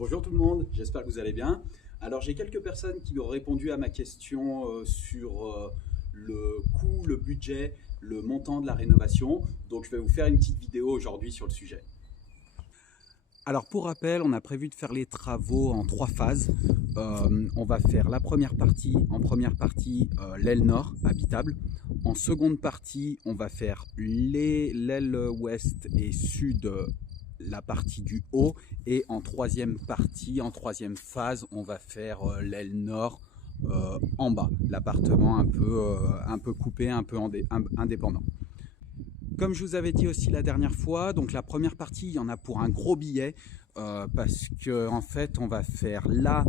Bonjour tout le monde, j'espère que vous allez bien. Alors j'ai quelques personnes qui ont répondu à ma question sur le coût, le budget, le montant de la rénovation. Donc je vais vous faire une petite vidéo aujourd'hui sur le sujet. Alors pour rappel, on a prévu de faire les travaux en 3 phases. On va faire la première partie, l'aile nord habitable. En seconde partie, on va faire l'aile ouest et sud, la partie du haut, et en troisième partie, en troisième phase, on va faire l'aile nord en bas, l'appartement un peu coupé, un peu indépendant. Comme je vous avais dit aussi la dernière fois, donc la première partie, il y en a pour un gros billet parce que en fait, on va faire la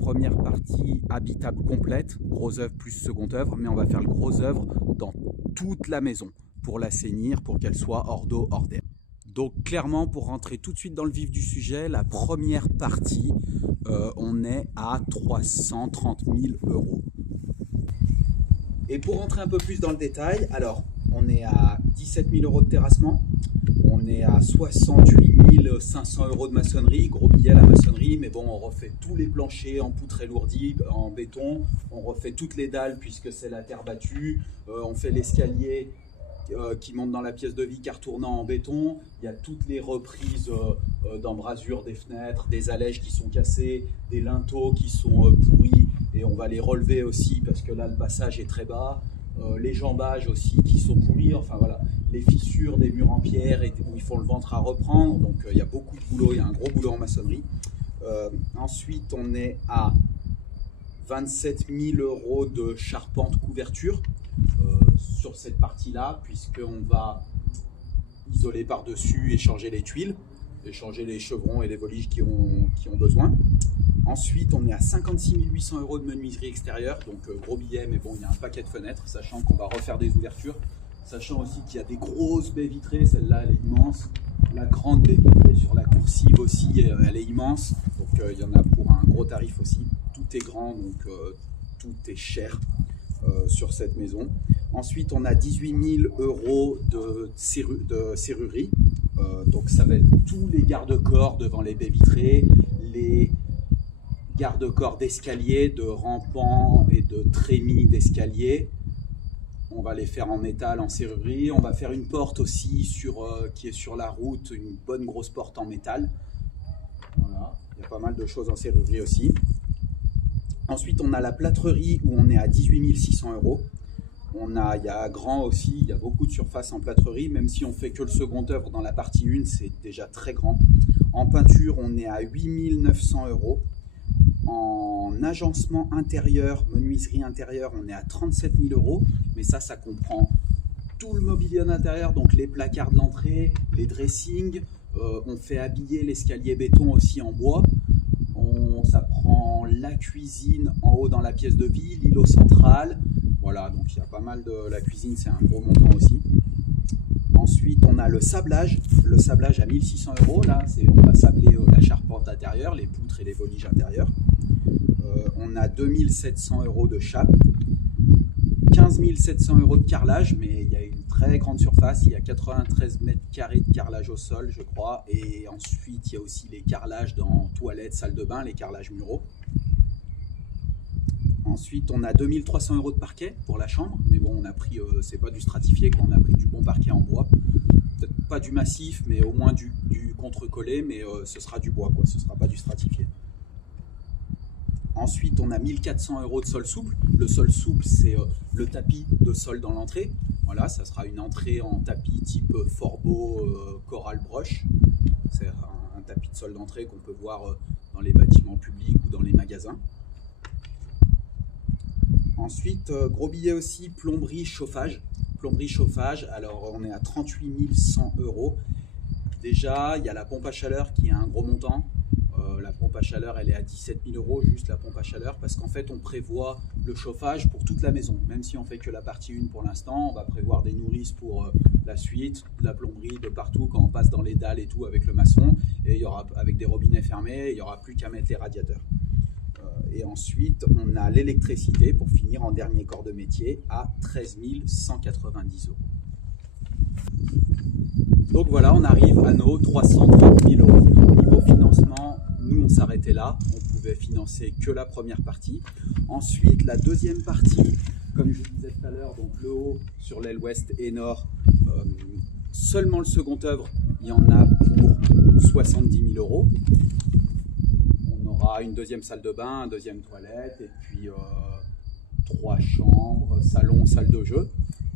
première partie habitable complète, gros œuvre plus second œuvre, mais on va faire le gros œuvre dans toute la maison pour l'assainir, pour qu'elle soit hors d'eau, hors d'air. Donc clairement, pour rentrer tout de suite dans le vif du sujet, la première partie, on est à 330 000 €. Et pour rentrer un peu plus dans le détail, alors on est à 17 000 € de terrassement, on est à 68 500 € de maçonnerie, gros billet la maçonnerie, mais bon, on refait tous les planchers en poutre élourdie, en béton, on refait toutes les dalles puisque c'est la terre battue, on fait l'escalier qui monte dans la pièce de vie car tournant en béton. Il y a toutes les reprises d'embrasures des fenêtres, des allèges qui sont cassés, des linteaux qui sont pourris et on va les relever aussi parce que là le passage est très bas, les jambages aussi qui sont pourris, enfin voilà, les fissures des murs en pierre et où ils font le ventre à reprendre, donc il y a beaucoup de boulot, il y a un gros boulot en maçonnerie. Ensuite on est à 27 000 € de charpente couverture sur cette partie-là, puisqu'on va isoler par-dessus et changer les tuiles, et changer les chevrons et les voliges qui ont besoin. Ensuite, on est à 56 800 € de menuiserie extérieure, donc gros billet, mais bon, il y a un paquet de fenêtres, sachant qu'on va refaire des ouvertures, sachant aussi qu'il y a des grosses baies vitrées, celle-là, elle est immense. La grande baie vitrée sur la coursive aussi, elle est immense, donc il y en a pour un gros tarif aussi. Tout est grand, donc tout est cher sur cette maison. Ensuite, on a 18 000 € de serrurerie. Donc ça va être tous les garde-corps devant les baies vitrées, les garde-corps d'escalier, de rampants et de trémies d'escalier. On va les faire en métal, en serrurerie. On va faire une porte aussi qui est sur la route, une bonne grosse porte en métal. Voilà, il y a pas mal de choses en serrurerie aussi. Ensuite, on a la plâtrerie où on est à 18 600 €. Il y a grand aussi, il y a beaucoup de surface en plâtrerie, même si on fait que le second œuvre dans la partie 1, c'est déjà très grand. En peinture, on est à 8 900 €. En agencement intérieur, menuiserie intérieure, on est à 37 000 €, mais ça comprend tout le mobilier d'intérieur, donc les placards de l'entrée, les dressings, on fait habiller l'escalier béton aussi en bois. Ça prend la cuisine en haut dans la pièce de vie, l'îlot central. Voilà, donc il y a pas mal de... La cuisine, c'est un gros montant aussi. Ensuite, on a le sablage. Le sablage à 1 600 €. Là, on va sabler la charpente intérieure, les poutres et les voliges intérieurs. On a 2 700 € de chape. 15 700 € de carrelage, mais il y a une très grande surface, il y a 93 mètres carrés de carrelage au sol, je crois, et ensuite il y a aussi les carrelages dans toilettes, salle de bain, les carrelages muraux. Ensuite, on a 2 300 € de parquet pour la chambre, mais bon, on a pris, c'est pas du stratifié, on a pris du bon parquet en bois. Peut-être pas du massif, mais au moins du contre-collé, mais ce sera du bois, quoi, ce sera pas du stratifié. Ensuite, on a 1 400 € de sol souple. Le sol souple, c'est le tapis de sol dans l'entrée. Voilà, ça sera une entrée en tapis type Forbeau, Coral Brush. C'est un tapis de sol d'entrée qu'on peut voir dans les bâtiments publics ou dans les magasins. Ensuite, gros billet aussi, plomberie, chauffage. Plomberie, chauffage, alors on est à 38 100 €. Déjà, il y a la pompe à chaleur qui est un gros montant. La pompe à chaleur, elle est à 17 000 €, juste la pompe à chaleur, parce qu'en fait, on prévoit le chauffage pour toute la maison. Même si on fait que la partie 1 pour l'instant, on va prévoir des nourrices pour la suite, de la plomberie de partout, quand on passe dans les dalles et tout avec le maçon. Et il y aura, avec des robinets fermés, il n'y aura plus qu'à mettre les radiateurs. Et ensuite, on a l'électricité pour finir en dernier corps de métier à 13 190 €. Donc voilà, on arrive à nos 330 000 €. Donc niveau financement, nous on s'arrêter là. On pouvait financer que la première partie. Ensuite, la deuxième partie, comme je vous disais tout à l'heure, donc le haut sur l'aile ouest et nord, seulement le second œuvre, il y en a pour 70 000 €. On aura une deuxième salle de bain, une deuxième toilette, et puis 3 chambres, salon, salle de jeu.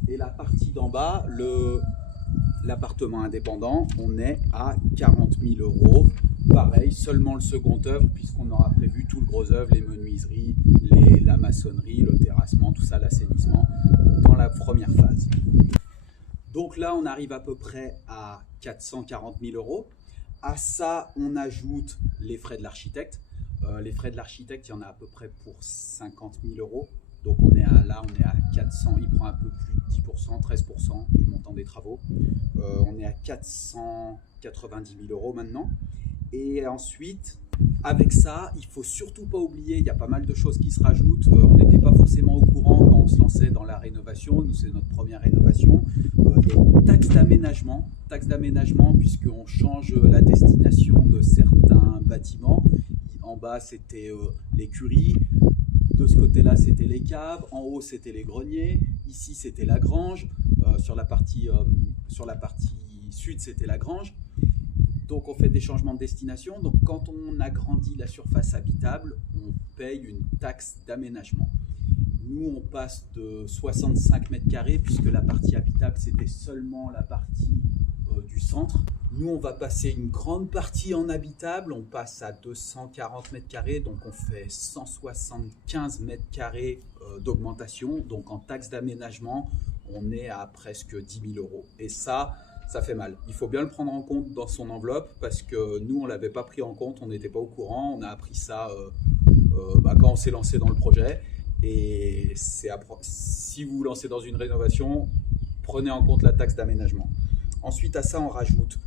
Et la partie d'en bas, l'appartement indépendant, on est à 40 000 €. Pareil, seulement le second œuvre, puisqu'on aura prévu tout le gros œuvre, les menuiseries, la maçonnerie, le terrassement, tout ça, l'assainissement, dans la première phase. Donc là, on arrive à peu près à 440 000 €. À ça, on ajoute les frais de l'architecte. Les frais de l'architecte, il y en a à peu près pour 50 000 €. Donc on est à 400, il prend un peu plus de 10%, 13% du montant des travaux. On est à 490 000 € maintenant. Et ensuite, avec ça, il ne faut surtout pas oublier, il y a pas mal de choses qui se rajoutent. On n'était pas forcément au courant quand on se lançait dans la rénovation. Nous, c'est notre première rénovation. Il y a une taxe d'aménagement puisqu'on change la destination de certains bâtiments. En bas, c'était l'écurie. De ce côté-là, c'était les caves. En haut, c'était les greniers. Ici, c'était la grange. Sur la partie sud, c'était la grange. Donc, on fait des changements de destination. Donc, quand on agrandit la surface habitable, on paye une taxe d'aménagement. Nous, on passe de 65 mètres carrés, puisque la partie habitable, c'était seulement la partie du centre. Nous, on va passer une grande partie en habitable. On passe à 240 mètres carrés, donc on fait 175 mètres carrés d'augmentation. Donc, en taxe d'aménagement, on est à presque 10 000 €. Et ça fait mal. Il faut bien le prendre en compte dans son enveloppe parce que nous, on ne l'avait pas pris en compte, on n'était pas au courant. On a appris ça quand on s'est lancé dans le projet. Et si vous vous lancez dans une rénovation, prenez en compte la taxe d'aménagement. Ensuite, à ça, on rajoute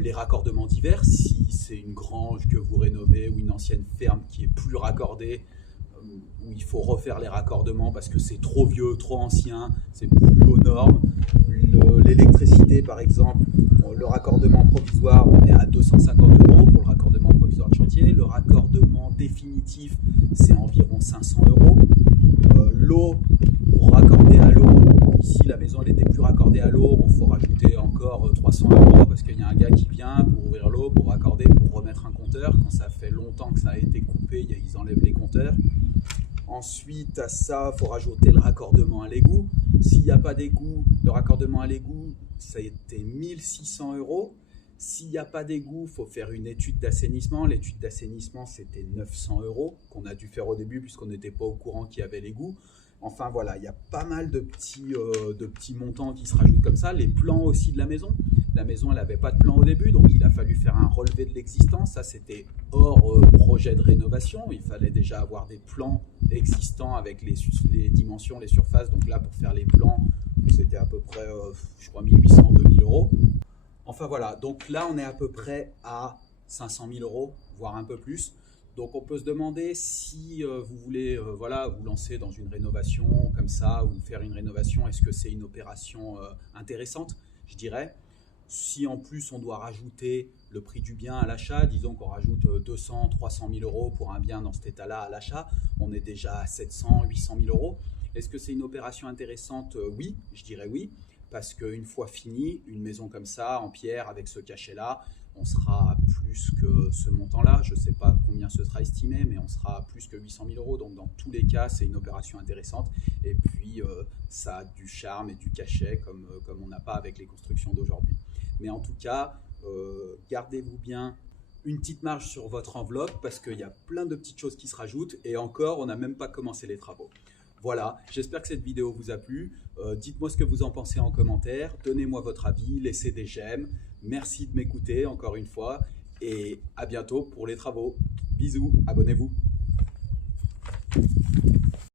les raccordements divers. Si c'est une grange que vous rénovez ou une ancienne ferme qui est plus raccordée, où il faut refaire les raccordements parce que c'est trop vieux, trop ancien, c'est plus aux normes. L'électricité, par exemple, le raccordement provisoire, on est à 250 € pour le raccordement provisoire de chantier. Le raccordement définitif, c'est environ 500 €. L'eau, pour raccorder à l'eau, ici la maison elle était plus raccordée à l'eau, il faut rajouter encore 300 € parce qu'il y a un gars qui vient pour ouvrir l'eau, pour raccorder, pour remettre un compteur. Quand ça fait longtemps que ça a été coupé, ils enlèvent les compteurs. Ensuite, à ça, il faut rajouter le raccordement à l'égout. S'il n'y a pas d'égout, le raccordement à l'égout, ça a été 1 600 €. S'il n'y a pas d'égout, il faut faire une étude d'assainissement. L'étude d'assainissement, c'était 900 € qu'on a dû faire au début puisqu'on n'était pas au courant qu'il y avait l'égout. Enfin voilà, il y a pas mal de petits montants qui se rajoutent comme ça. Les plans aussi de la maison. La maison, elle n'avait pas de plan au début, donc il a fallu faire un relevé de l'existant. Ça, c'était hors projet de rénovation. Il fallait déjà avoir des plans existants avec les dimensions, les surfaces. Donc là, pour faire les plans, c'était à peu près, je crois, 1 800, 2 000 €. Enfin voilà, donc là, on est à peu près à 500 000 €, voire un peu plus. Donc on peut se demander si vous voulez vous lancer dans une rénovation comme ça ou faire une rénovation, est-ce que c'est une opération intéressante, je dirais. Si en plus on doit rajouter le prix du bien à l'achat, disons qu'on rajoute 200 300 000 € pour un bien dans cet état-là à l'achat, on est déjà à 700 800 000 €. Est-ce que c'est une opération intéressante? Oui, je dirais oui, parce qu'une fois fini, une maison comme ça, en pierre, avec ce cachet-là, on sera à plus que ce montant-là. Je ne sais pas combien ce sera estimé, mais on sera à plus que 800 000 €. Donc dans tous les cas, c'est une opération intéressante. Et puis, ça a du charme et du cachet comme on n'a pas avec les constructions d'aujourd'hui. Mais en tout cas, gardez-vous bien une petite marge sur votre enveloppe parce qu'il y a plein de petites choses qui se rajoutent. Et encore, on n'a même pas commencé les travaux. Voilà, j'espère que cette vidéo vous a plu. Dites-moi ce que vous en pensez en commentaire. Donnez-moi votre avis, laissez des j'aime. Merci de m'écouter encore une fois et à bientôt pour les travaux. Bisous, abonnez-vous.